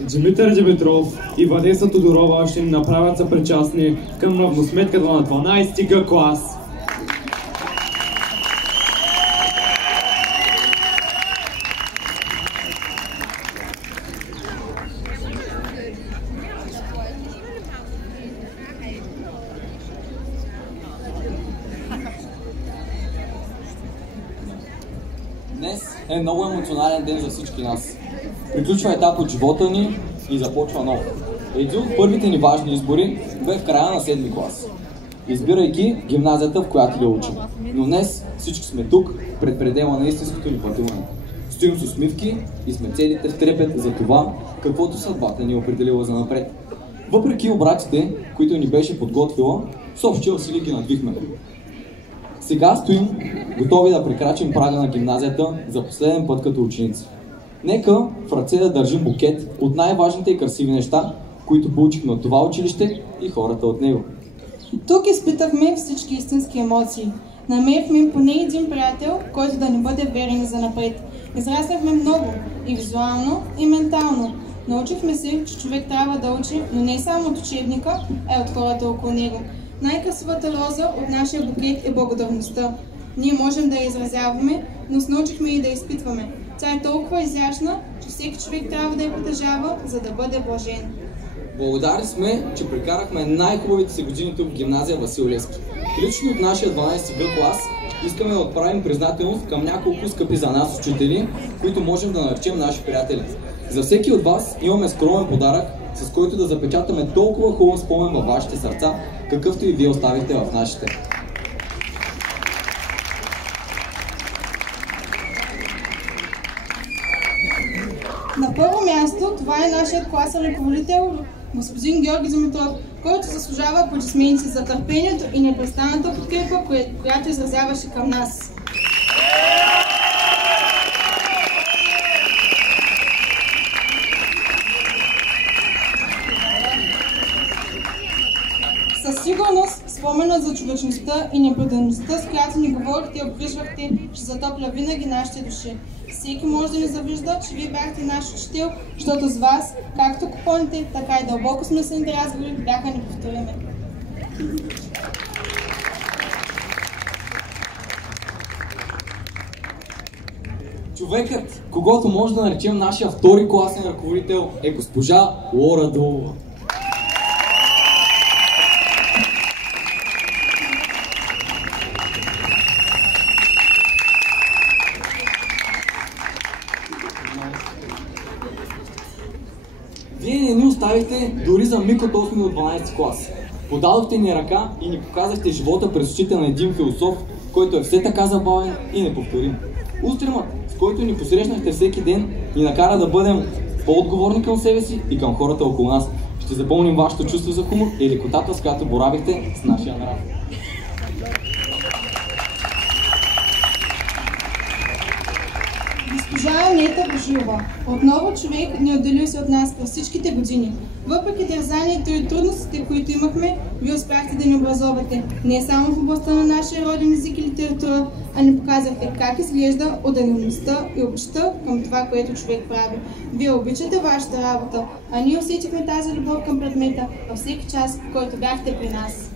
Димитър Димитров и Ванеса Тодорова ще ни направят съпричастни към равносметката на 12 Г клас. Днес е много емоционален ден за всички нас. Приключва етап от живота ни и започва нов. Един от първите ни важни избори бе в края на 7-ми клас, избирайки гимназията, в която да учим. Но днес всички сме тук, пред предела на истинското ни пътуване. Стоим с усмивки и сме целите в трепет за това, каквото съдбата ни е определила за напред. Въпреки обратите, които ни беше подготвила, с общи усилия ги надвихме. Сега стоим готови да прекрачим прага на гимназията за последен път като ученици. Нека в ръце да държим букет от най-важните и красиви неща, които получихме от това училище и хората от него. Тук изпитахме всички истински емоции. Намерихме поне един приятел, който да ни бъде верен за напред. Израснахме много и визуално, и ментално. Научихме се, че човек трябва да учи, но не само от учебника, а и от хората около него. Най-красивата роза от нашия букет е благодарността. Ние можем да я изразяваме, но се научихме и да я изпитваме. Тя е толкова изящна, че всеки човек трябва да я притежава, за да бъде блажен. Благодарни сме, че прекарахме най-хубавите си години тук в гимназия Васил Левски. Лично от нашия 12 Г клас искаме да отправим признателност към няколко скъпи за нас учители, които можем да наречем наши приятели. За всеки от вас имаме скромен подарък, с който да запечатаме толкова хубав спомен във вашите сърца, какъвто и вие оставихте в нашите. На първо място, това е нашият класен ръководител, господин Георги Димитров, който заслужава аплодисменти за търпението и непрестанната подкрепа, която изразяваше към нас. Със сигурност, споменът за човечността и непредаността, с която ни говорихте и обгрижвахте, ще затопля винаги нашите души. Всеки може да ни завижда, че вие бяхте наш учител, защото с вас, както купоните, така и дълбоко смислените разговори бяха неповторими. Човекът, когото може да наречем нашия втори класен ръководител, е госпожа Лора Дулова. Вие не ни оставихте дори за миг от 8 от 12 клас. Подадохте ни ръка и ни показахте живота през очите на един философ, който е все така забавен и неповторим. Устремът, с който ни посрещнахте всеки ден, ни накара да бъдем по-отговорни към себе си и към хората около нас. Ще запомним вашето чувство за хумор и лекотата, с която боравихте с нашия нрав. Госпожа Анета Божилова, отново човек не отделил се от нас през всичките години. Въпреки дързанието и трудностите, които имахме, вие успяхте да ни образовате не само в областта на нашия роден език и литература, а ни показахте как изглежда отделеността и обичта към това, което човек прави. Вие обичате вашата работа, а ние усетихме тази любов към предмета във всеки час, в който бяхте при нас.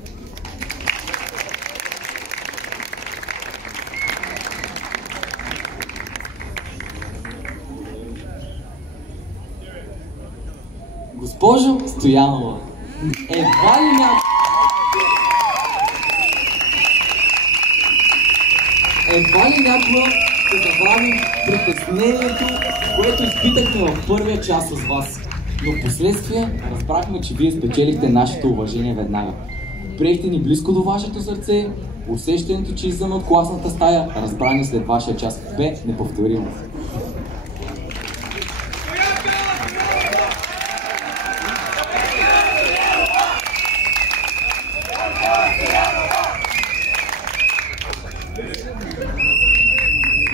Госпожо Стоянова, едва ли някога ще забравим притеснението, което изпитахме в първия час с вас, но в последствие разбрахме, че вие спечелихте нашето уважение веднага. Приехте ни близко до вашето сърце, усещането, че излизаме от класната стая, разбрани след вашия час, бе неповторимо.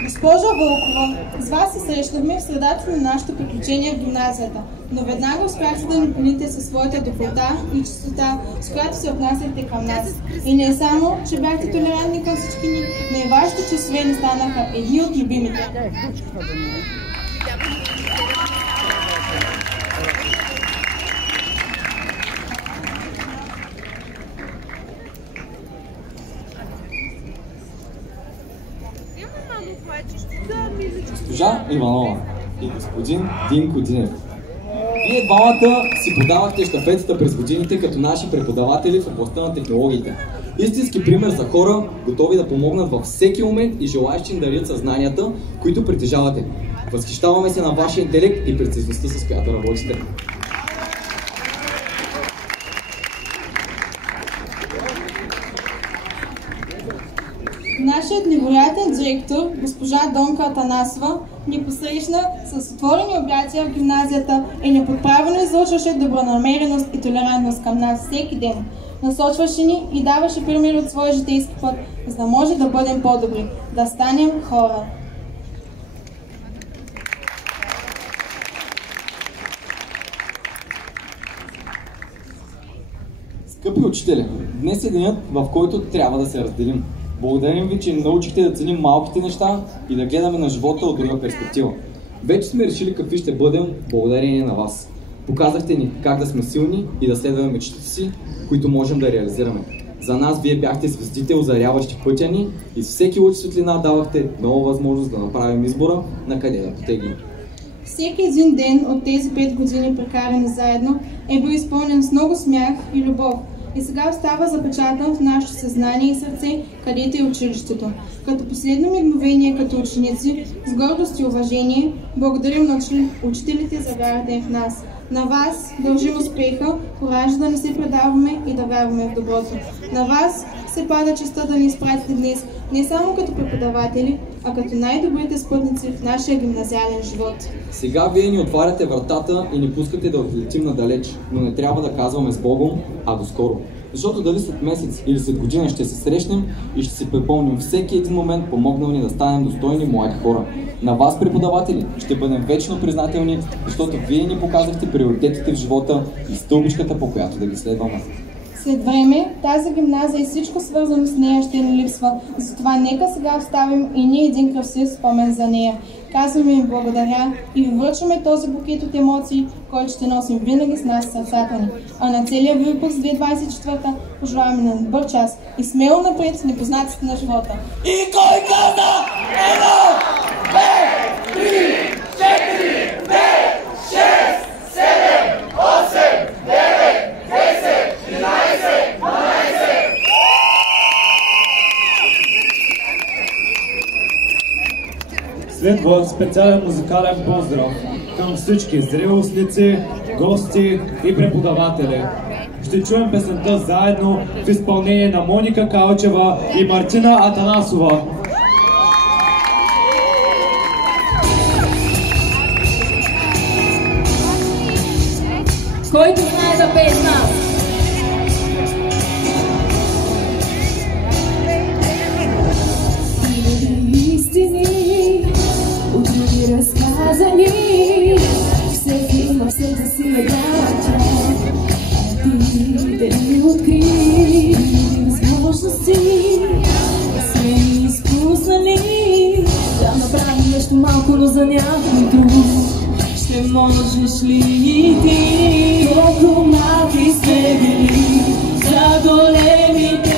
Госпожо Вълкова, с вас се срещнахме в средата на нашето приключение в гимназията, но веднага успяхте да ни плените със своята доброта и чистота, с която се отнасяхте към нас. И не само, че бяхте толерантни към всички ни, но и вашите чувства ни станаха едни от любимите. Иванова и господин Динко Динев. Вие двамата си подавахте щафетата през годините като наши преподаватели в областта на технологиите. Истински пример за хора, готови да помогнат във всеки момент и желаещи им да дадат съзнанията, които притежавате. Възхищаваме се на вашия интелект и прецизността, с която работите. Нашият невероятен директор, госпожа Донка Атанасова, ни посрещна с отворени обятия в гимназията и неподправено излъчваше добронамереност и толерантност към нас всеки ден. Насочваше ни и даваше пример от своя житейски път, за да може да бъдем по-добри, да станем хора. Скъпи учители, днес е денят, в който трябва да се разделим. Благодарим ви, че научихте да ценим малките неща и да гледаме на живота от друга перспектива. Вече сме решили какви ще бъдем благодарение на вас. Показахте ни как да сме силни и да следваме мечтите си, които можем да реализираме. За нас вие бяхте звездите, озаряващи пътя ни и с всеки луч светлина давахте нова възможност да направим избора на къде да потеглим. Всеки един ден от тези 5 години прекарани заедно е бил изпълнен с много смях и любов. И сега остава запечатан в нашето съзнание и сърце, където е училището. Като последно мигновение като ученици, с гордост и уважение, благодарим на учителите за вярата им в нас. На вас дължим успеха, коража да не се предаваме и да вярваме в доброто. На вас се пада честта да ни изпратите днес не само като преподаватели, а като най-добрите спътници в нашия гимназиален живот. Сега вие ни отваряте вратата и ни пускате да отлетим надалеч, но не трябва да казваме с Богом, а доскоро. Защото дали след месец или след година ще се срещнем и ще си припомним всеки един момент, помогнал ни да станем достойни млади хора. На вас, преподаватели, ще бъдем вечно признателни, защото вие ни показахте приоритетите в живота и стълбичката, по която да ги следваме. След време тази гимназия и всичко свързано с нея ще ни липсва, затова нека сега оставим и ние един красив спомен за нея. Казваме им благодаря и ви връчваме този букет от емоции, който ще носим винаги с нас в сърцата ни. А на целия випуск 2024 пожелаваме на добър час и смело напред с непознатите на живота. И кой каза? 1, 2, 3, 4, 5, 6, 7, 8, 9, 10, 11, 12. Следва специален музикален поздрав към всички зрелостници, гости и преподаватели. Ще чуем песента заедно в изпълнение на Моника Калчева и Мартина Атанасова. Който знае да пее с нас. Истини, от други разказани, всеки има всеки си медача. Ти да ни откри възможности, да сме ни изпуснали, да направим нещо малко, но за някой друг. Ще можеш ли ти? Колко малки сме били за големите